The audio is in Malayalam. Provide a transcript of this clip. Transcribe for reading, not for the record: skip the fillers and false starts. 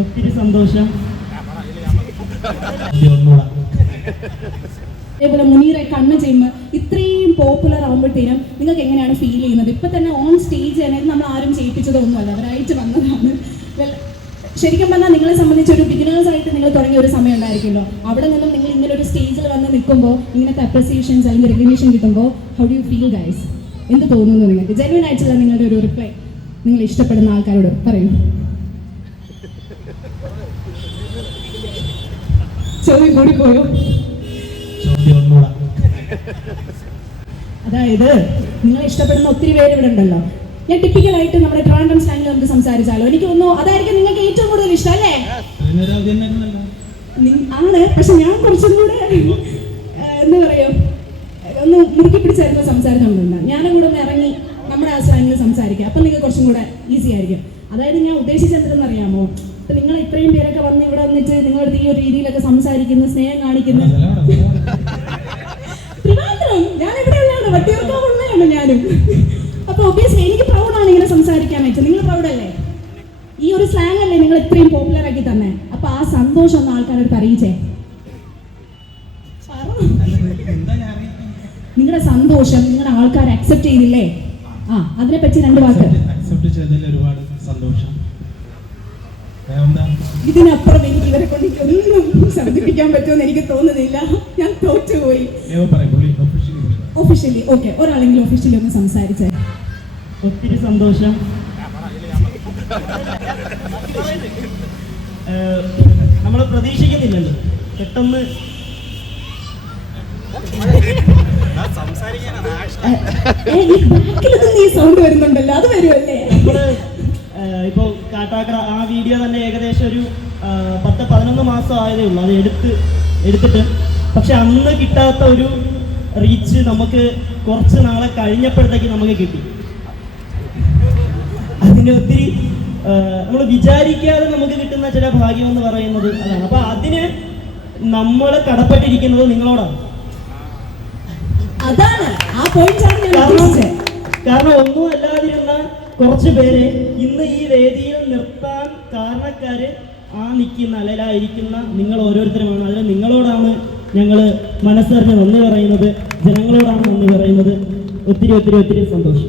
ഒത്തിരി സന്തോഷം. അതേപോലെ മുനീറെ കണ്ണ് ചെയ്യുമ്പോൾ ഇത്രയും പോപ്പുലർ ആകുമ്പോഴത്തേനും നിങ്ങൾക്ക് എങ്ങനെയാണ് ഫീൽ ചെയ്യുന്നത്? ഇപ്പം തന്നെ ഓൺ സ്റ്റേജ് തന്നെ നമ്മൾ ആരും ചെയ്യിപ്പിച്ചതൊന്നുമല്ല, അവരായിട്ട് വന്നതാണ്. ശരിക്കും പറഞ്ഞാൽ നിങ്ങളെ സംബന്ധിച്ച് ഒരു ബിഗിനേഴ്സ് ആയിട്ട് നിങ്ങൾ തുടങ്ങിയ ഒരു സമയം ഉണ്ടായിരിക്കുമല്ലോ. അവിടെ നിന്നും നിങ്ങൾ ഇങ്ങനെ ഒരു സ്റ്റേജിൽ വന്ന് നിൽക്കുമ്പോൾ ഇങ്ങനത്തെ അപ്രിസിയേഷൻസ് അല്ലെങ്കിൽ റെക്കഗ്നീഷൻ കിട്ടുമ്പോൾ how do you feel guys? എന്ത് തോന്നുന്നു നിങ്ങൾക്ക്? ജെന്യുവൻ ആയിട്ടുള്ള നിങ്ങളുടെ ഒരു റിപ്ലൈ നിങ്ങൾ ഇഷ്ടപ്പെടുന്ന ആൾക്കാരോട് പറയൂ. ചോദ്യം കൂടി പോയോ? അതായത് നിങ്ങളെ ഇഷ്ടപ്പെടുന്ന ഒത്തിരി പേര് ഇവിടെ ഉണ്ടല്ലോ. ഞാൻ ടിപ്പിക്കലായിട്ട് നമ്മുടെ ട്രാൻഡം സ്ലാങ്ങിൽ നമുക്ക് സംസാരിച്ചാലോ? എനിക്ക് തോന്നുന്നു അതായിരിക്കും നിങ്ങൾക്ക് ഏറ്റവും കൂടുതൽ ഇഷ്ടം അല്ലേ? ആണ്, പക്ഷെ ഞാൻ കുറച്ചും കൂടെ എന്താ പറയുക, ഒന്ന് മുറുക്കി പിടിച്ചായിരുന്നു സംസാരിച്ചുകൊണ്ടിരുന്നത്. ഞാനും കൂടെ ഒന്ന് ഇറങ്ങി നമ്മുടെ ആ സ്ലാങ്ങിൽ സംസാരിക്കുക, അപ്പം നിങ്ങൾക്ക് കുറച്ചും കൂടെ ഈസി ആയിരിക്കും. അതായത് ഞാൻ ഉദ്ദേശിച്ചെന്തെന്ന് അറിയാമോ? ഇപ്പം നിങ്ങൾ ഇത്രയും പേരൊക്കെ വന്ന് ഇവിടെ വന്നിട്ട് നിങ്ങളുടെ ഈ ഒരു രീതിയിലൊക്കെ സംസാരിക്കുന്നു, സ്നേഹം കാണിക്കുന്നു. ട്രിവാൻഡ്രം, ഞാൻ എവിടെയുള്ളതാണ്, വട്ടിയൂർക്കാവുള്ളതാണ് ഞാനും. അപ്പൊ ഒബ്വിയസ്ലി എനിക്ക് പ്രൗഡാണ് ഇങ്ങനെ സംസാരിക്കാനായിട്ട്. നിങ്ങൾ പ്രൗഡല്ലേ? ഈ ഒരു സ്ലാങ് അല്ലേ നിങ്ങൾ ഇത്രയും പോപ്പുലർ ആക്കി തന്നെ. അപ്പൊ ആ സന്തോഷം ഒന്ന് ആൾക്കാരോട് പറയിച്ചേ. നിങ്ങളുടെ സന്തോഷം നിങ്ങളുടെ ആൾക്കാർ അക്സെപ്റ്റ് ചെയ്തില്ലേ? അതിനെ പറ്റി രണ്ട് വാക്ക്. അക്സെപ്റ്റ് ചെയ്തതിൽ ഒരുപാട് സന്തോഷം. ഇതിനപ്പുറം എനിക്ക് ഇവരെ കൊണ്ട് ഒന്നും സംഘടിപ്പിക്കാൻ പറ്റുമെന്ന് എനിക്ക് തോന്നുന്നില്ല. ഞാൻ തോറ്റുപോയി. ഒഫീഷ്യലി ഓക്കെ, ഒരാളെങ്കിലും ഒഫീഷ്യലി ഒന്ന് സംസാരിച്ചേ. ഒത്തിരി സന്തോഷം. നമ്മൾ പ്രതീക്ഷിക്കുന്നില്ലല്ലോ, പെട്ടെന്ന് ഈ സൗണ്ട് വരുന്നുണ്ടല്ലോ, അത് വരുമല്ലേ? നമ്മള് ഇപ്പോൾ കാട്ടാക്കട ആ വീഡിയോ തന്നെ ഏകദേശം ഒരു 10-11 മാസം ആയതേ ഉള്ളൂ അത് എടുത്തിട്ട്. പക്ഷെ അന്ന് കിട്ടാത്ത ഒരു റീച്ച് നമുക്ക് കുറച്ച് നാളെ കഴിഞ്ഞപ്പോഴത്തേക്ക് നമുക്ക് കിട്ടി. അതിന് ഒത്തിരി നമ്മൾ വിചാരിക്കാതെ നമുക്ക് കിട്ടുന്ന ചില ഭാഗ്യം എന്ന് പറയുന്നത് അതാണ്. അപ്പൊ അതിന് നമ്മൾ കടപ്പെട്ടിരിക്കുന്നത് നിങ്ങളോടാണ്. കാരണം ഒന്നും അല്ലാതിരുന്ന കുറച്ച് പേര് ഇന്ന് ഈ വേദിയിൽ നിർത്താൻ കാരണക്കാര് ആ നിൽക്കുന്ന അലയിലായിരിക്കുന്ന നിങ്ങൾ ഓരോരുത്തരുമാണ്. അതിന് നിങ്ങളോടാണ് ഞങ്ങൾ മനസ്സറിഞ്ഞ് നന്ദി പറയുന്നത്, ജനങ്ങളോടാണ് നന്ദി പറയുന്നത്. ഒത്തിരി ഒത്തിരി ഒത്തിരി സന്തോഷം.